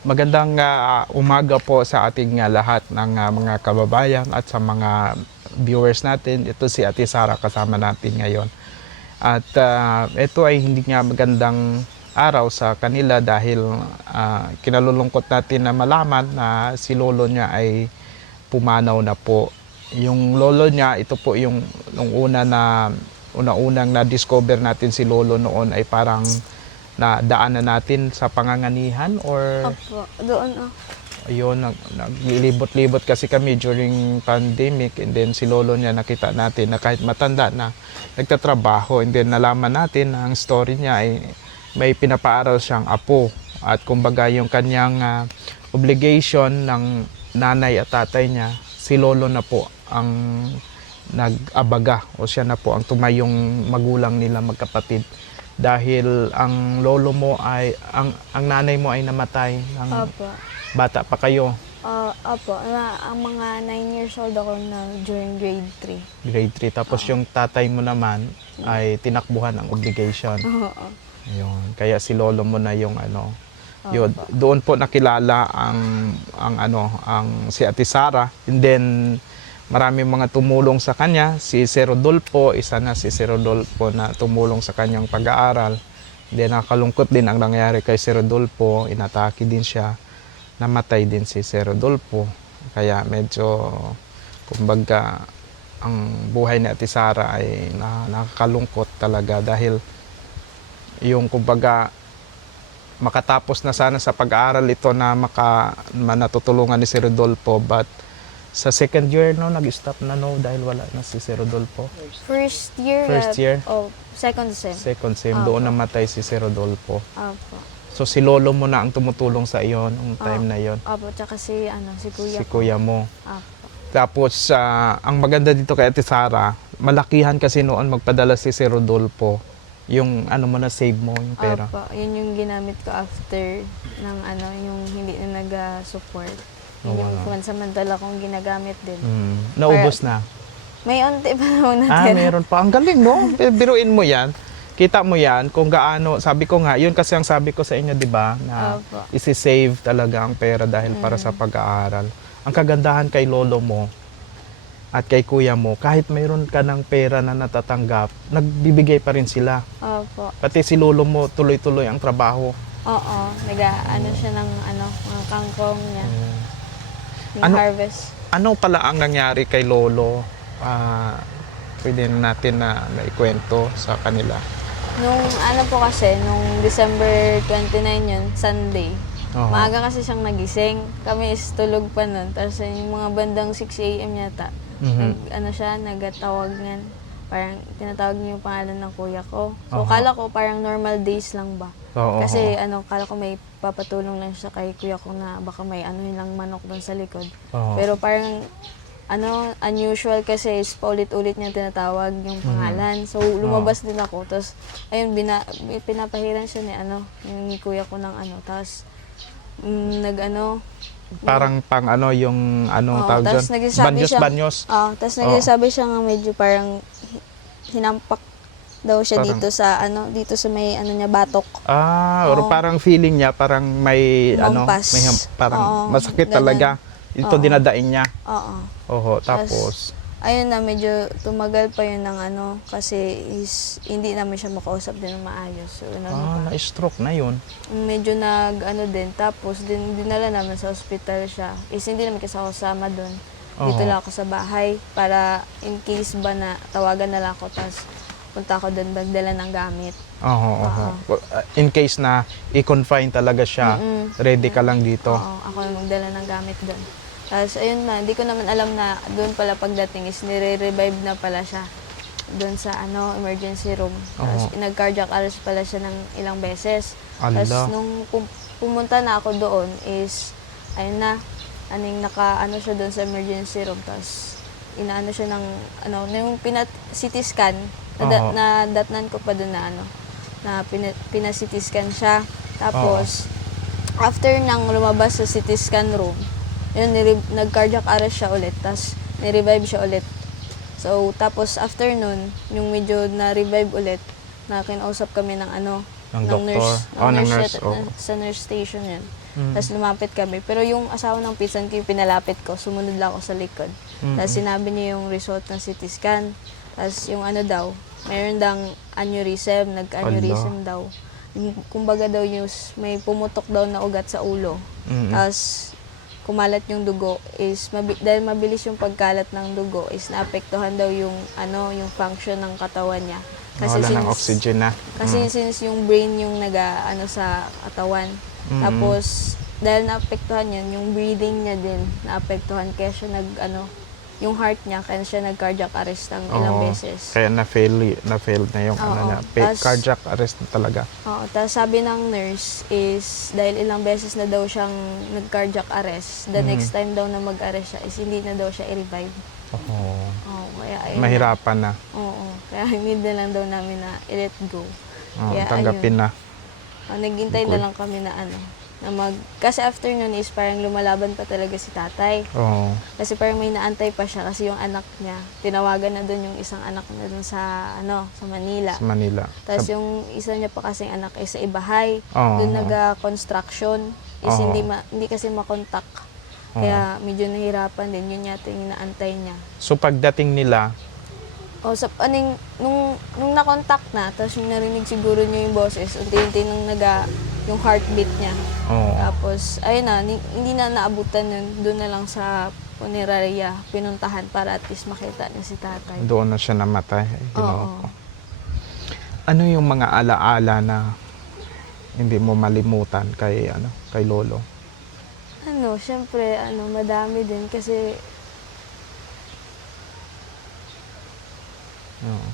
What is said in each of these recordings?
Magandang ah, umaga po sa ating ah, lahat ng ah, mga kababayan at sa mga viewers natin. Ito si Ate Sara kasama natin ngayon. At ah, ito ay hindi nga magandang araw sa kanila dahil ah, kinalulungkot natin na malaman na si lolo niya ay pumanaw na po. Yung lolo niya, ito po yung nung una na una-unang na-discover natin si lolo noon ay parang na daanan natin sa panganganihan or? Opo, doon oh. ayun nag, naglilibot-libot kasi kami during pandemic and then si lolo niya nakita natin na kahit matanda na nagtatrabaho and then nalaman natin na ang story niya ay may pinapaaral siyang apo. At kumbaga yung kanyang ah, obligation ng nanay at tatay niya si lolo na po ang nag-abaga o siya na po ang tumayong magulang nila magkapatid dahil ang lolo mo ay ang ang nanay mo ay namatay ng Opo. bata pa kayo Ah, opo, na, ang mga 9 years old ako na during grade 3. grade 3 tapos yung tatay mo naman ay tinakbuhan ang obligation Oo. Ayun. Kaya si lolo mo na yung ano. Opo. Yun, doon po nakilala ang ang ano, ang si Ate Sara. And then marami mga tumulong sa kanya. Si Sir Rodolfo, isa na si Sir Rodolfo na tumulong sa kanyang pag-aaral. Then nakalungkot din ang nangyari kay Sir Rodolfo. Inatake din siya. Namatay din si Sir Rodolfo. Kaya medyo kumbaga ang buhay ni Ate Sara ay na, nakakalungkot talaga dahil yung kumbaga makatapos na sana sa pag-aaral ito na maka manatutulungan ni si Rodolfo but sa second year no nag-stop na no dahil wala na si si Rodolfo First year. First uh, year? Oh, second sem. second sem Opo. doon namatay si si Rodolfo Opo. so si lolo mo na ang tumutulong sa iyo nung time na yon Opo, tsaka si, ano, si kuya si ko. kuya mo Opo. tapos ah, ang maganda dito kay Ate Sara malakihan kasi noon magpadala si si Rodolfo yung ano mo na save mo yung pera Opo, yun yung ginamit ko after ng ano, yung hindi na nag-support. Oh, Yun yung wow. pansamantala kong ginagamit din. Mm, naubos na May unti pa naman Ah, natin. meron pa. Ang galing, no? Eh, Biruin mo yan. Kita mo yan kung gaano, sabi ko nga, yun kasi ang sabi ko sa inyo, di ba, na Opo. isi-save talaga ang pera dahil para sa pag-aaral. Ang kagandahan kay lolo mo at kay kuya mo, kahit mayroon ka ng pera na natatanggap, nagbibigay pa rin sila. Opo. Pati si lolo mo, tuloy-tuloy ang trabaho. Oo. Naga, ano siya ng, ano, mga kangkong niya. Yung Ano- harvest. Ano pala ang nangyari kay lolo? Ah, pwede natin na naikwento sa kanila. Nung ano po kasi, nung December 29 yun, Sunday, Oo. maaga kasi siyang nagising. Kami is tulog pa nun. Tapos yung mga bandang 6 a.m. yata, Mhm. nag, ano siya, nagatawag niyan. Parang tinatawag niya yung pangalan ng kuya ko. So, Aha. kala ko parang normal days lang ba? Oo, Kasi oo. ano, kala ko may papatulong lang siya kay kuya ko na baka may ano yun lang manok doon sa likod. Oo. Pero parang ano, unusual kasi is paulit-ulit niya tinatawag yung pangalan. So, lumabas din ako. Tapos, ayun, bina, pinapahiran siya ni ano, yung ni kuya ko ng ano. Tapos, mm, nag ano, Parang pang ano yung ano Oo, tawag tapos dyan? nagsasabi Banyos, siya- banyos. ah, tapos nagsasabi siya nga medyo parang hi- hinampak daw siya Parang- dito sa ano, dito sa may ano niya batok. Ah, or Oo. parang feeling niya parang may ano, Lumampas. may parang Oo, masakit ganun. talaga. Ito Oo. dinadaing niya. Oo. Oho, tapos ayun na medyo tumagal pa yun ng ano kasi is hindi naman siya makausap din ng maayos. So, ano ah, pa. na-stroke na 'yun. medyo nag ano din tapos din dinala naman sa ospital siya. Is hindi naman kasi ako doon. Dito Oo. lang ako sa bahay para in case ba na tawagan na lang ako tapos punta ako doon magdala ng gamit. Oho, oho. In case na i-confine talaga siya, Mm-mm. ready ka lang dito. Oo, ako na magdala ng gamit doon. Tapos ayun na, hindi ko naman alam na doon pala pagdating is nire-revive na pala siya doon sa ano emergency room. Tapos Oo. nag-cardiac arrest pala siya ng ilang beses. Ala. Tapos nung pum- pumunta na ako doon is ayun na, aning naka ano siya doon sa emergency room. Tapos inaano siya ng ano, yung pinat CT scan, na, Oo. na datnan ko pa doon na ano, na pina, pina-CT scan siya. Tapos after nang lumabas sa CT scan room, yun, nire- nag-cardiac arrest siya ulit. Tapos, nirevive siya ulit. So, tapos after nun, yung medyo na-revive ulit, na kinausap kami ng ano, Ng doktor. nurse. Oh, ng nurse nurse, oo. na- Sa nurse station yan. Mm. Tapos lumapit kami. Pero yung asawa ng pinsan ko, yung pinalapit ko, sumunod lang ako sa likod. Mm. Tapos sinabi niya yung result ng CT scan. Tapos yung ano daw, mayroon dang aneurysm, nag-aneurysm daw. Kumbaga daw yung s- may pumutok daw na ugat sa ulo. Mm. Tapos kumalat yung dugo is mabi- dahil mabilis yung pagkalat ng dugo is naapektuhan daw yung ano yung function ng katawan niya. Wala ng since- oxygen na. kasi Mm. since yung brain yung naga ano sa katawan. Mm. Tapos dahil naapektuhan yan, yung breathing niya din naapektuhan kaya siya nag ano yung heart niya kaya siya nag cardiac arrest ng ilang Oo. beses. Kaya na-fail, na-fail na yung ano Oo. niya. Pa- Tas- cardiac arrest na talaga. Oo, tapos sabi ng nurse is dahil ilang beses na daw siyang nag cardiac arrest, the Mm. next time daw na mag-arrest siya is hindi na daw siya i-revive. Oo. Oo, kaya ayun. Mahirapan na. Oo, kaya hindi na lang daw namin na i-let go. Oo, Kaya tanggapin na. Ah, naghintay Good. na lang kami na ano, na mag... Kasi after nun is parang lumalaban pa talaga si tatay. Oo. Kasi parang may naantay pa siya kasi yung anak niya, tinawagan na doon yung isang anak na doon sa, ano, sa Manila. Sa Manila. Tapos Sa- yung isa niya pa kasing anak ay sa Ibahay. Oo. Doon naga-construction. Is Oo. hindi, ma- hindi kasi makontak. Kaya medyo nahirapan din. Yun yata yung inaantay niya. So pagdating nila, O sa aning nung nung na-contact na, tapos yung narinig siguro niya yung boses, unti-unti nang naga yung heartbeat niya. oo. Tapos ayun na, hindi na naabutan yun. Doon na lang sa punerarya pinuntahan para at least makita niya si tatay. doon na siya namatay. Ay, Ginoo Oo. ko. Ano yung mga alaala na hindi mo malimutan kay ano kay lolo? Ano, syempre, ano, madami din kasi Oo.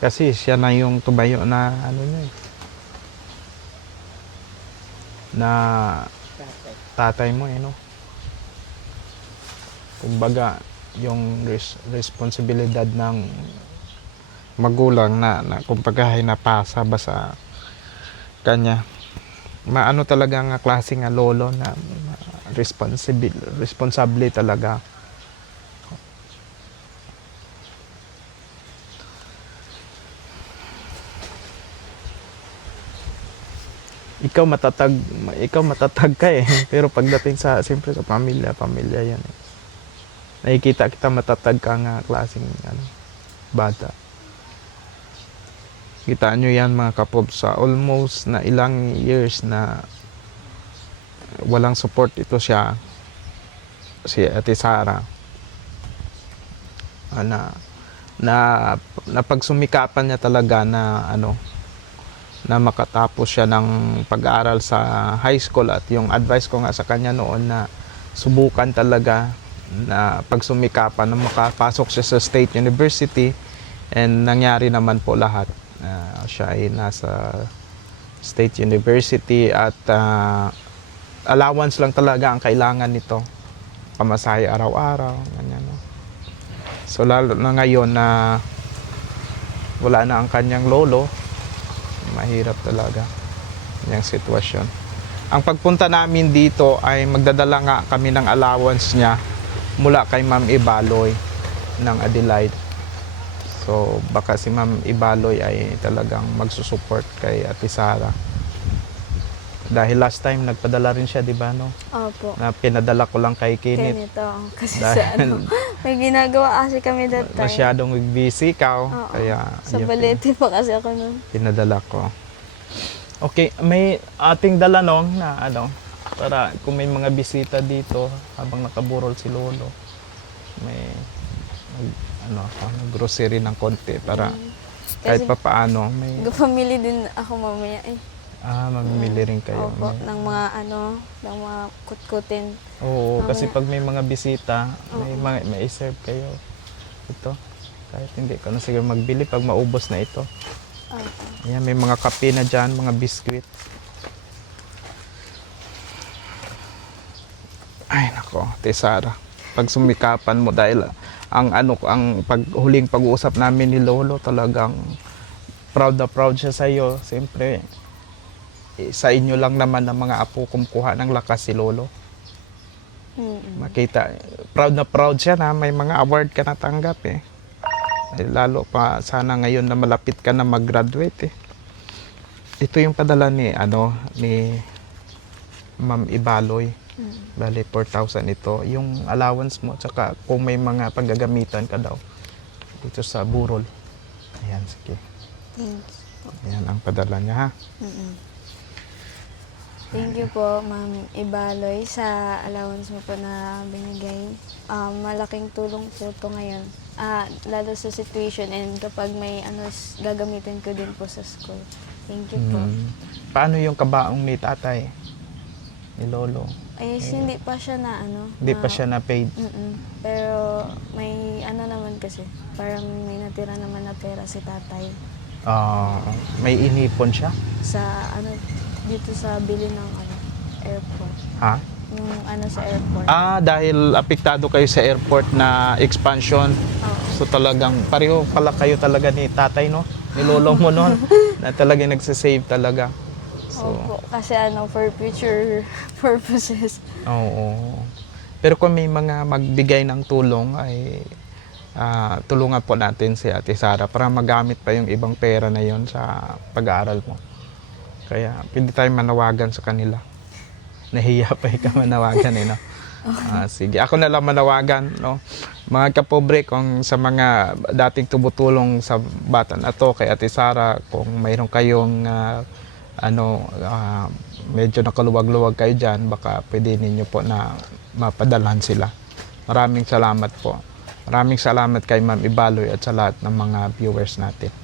Kasi siya na yung tubayo na ano niya eh. Na tatay mo eh, no? Kumbaga, yung res- responsibilidad ng magulang na, na kumbaga ay napasa ba sa kanya. Maano talaga nga klase nga lolo na responsible, responsable talaga. Ikaw matatag ikaw matatag ka eh. Pero pagdating sa siyempre sa pamilya pamilya yan eh. nakikita kita matatag ka nga klaseng ano bata. Kita nyo yan mga kapob sa almost na ilang years na walang support ito siya si Ate Sara. Na na napagsumikapan niya talaga na ano na makatapos siya ng pag-aaral sa high school at yung advice ko nga sa kanya noon na subukan talaga na pagsumikapan na makapasok siya sa State University and nangyari naman po lahat. Ah, siya ay nasa State University at ah, allowance lang talaga ang kailangan nito. Pamasahe araw-araw, ganyan. No? So lalo na ngayon na wala na ang kanyang lolo, mahirap talaga yung sitwasyon. Ang pagpunta namin dito ay magdadala nga kami ng allowance niya mula kay Ma'am Ibaloy ng Adelaide. So baka si Ma'am Ibaloy ay talagang magsusupport kay Ate Sara. Dahil last time nagpadala rin siya, di ba, no? Opo. Na pinadala ko lang kay Kenneth. Kaya nito, kasi Dahil sa ano, may ginagawa kasi kami that time. masyadong busy ka, Oo. kaya Sa yun, balete pa kasi ako nun. pinadala ko. Okay, may ating dala no na ano para kung may mga bisita dito habang nakaburol si Lolo. May mag- ano, grocery ng konti para kahit Kasi pa paano may Pamili din ako mamaya eh. Ah mamimili rin kayo. Opo, May- ng mga ano, ng mga kutkutin. Oo, kasi Mamaya. pag may mga bisita, may mga may serve kayo. Ito. Kahit hindi ko na siguro magbili pag maubos na ito. Opo. Ayan, may mga kape na dyan, mga biskwit. Ay, nako, Tesara. Pag sumikapan mo dahil ang ano ang paghuling pag-uusap namin ni Lolo talagang proud na proud siya sa iyo. Siyempre, sa inyo lang naman ng mga apo kumukuha ng lakas si Lolo. Mm-mm. Makita, proud na proud siya na may mga award ka natanggap eh. Eh, lalo pa sana ngayon na malapit ka na mag-graduate eh. Ito yung padala ni ano ni Ma'am Ibaloy. Mm. Bali 4,000 ito. Yung allowance mo tsaka kung may mga paggagamitan ka daw dito sa burol. Ayan, sige. Thanks. Ayan ang padala niya ha. Mm-mm. Thank you po, Ma'am Ibaloy, sa allowance mo po na binigay. Um, malaking tulong po to ngayon. Ah, lalo sa situation and kapag may ano, s- gagamitin ko din po sa school. Thank you po. Mm. Paano yung kabaong ni tatay? Ni Lolo? Ay, hindi pa siya na ano. Hindi pa na- siya na paid. Mm-mm. Pero may ano naman kasi, parang may natira naman na pera si tatay Ah, may inipon siya? sa ano, dito sa bili ng ano, airport. Ha? Yung ano sa airport. Ah, dahil apektado kayo sa airport na expansion. Oo. So talagang pareho pala kayo talaga ni tatay, no? Ni lolo mo noon. na talagang nagsasave talaga. So, Opo, kasi ano, for future purposes. oo. Pero kung may mga magbigay ng tulong ay ah, tulungan po natin si Ate Sara para magamit pa yung ibang pera na yon sa pag-aaral mo. Kaya pwede tayong manawagan sa kanila. Nahiya pa ikaw manawagan eh, no? Ah, sige, ako na lang manawagan, no? Mga kapobre, kung sa mga dating tumutulong sa bata na to, kay Ate Sara, kung mayroon kayong ah, ano, ah, medyo nakaluwag-luwag kayo dyan, baka pwede ninyo po na mapadalhan sila. Maraming salamat po. Maraming salamat kay Ma'am Ibaloy at sa lahat ng mga viewers natin.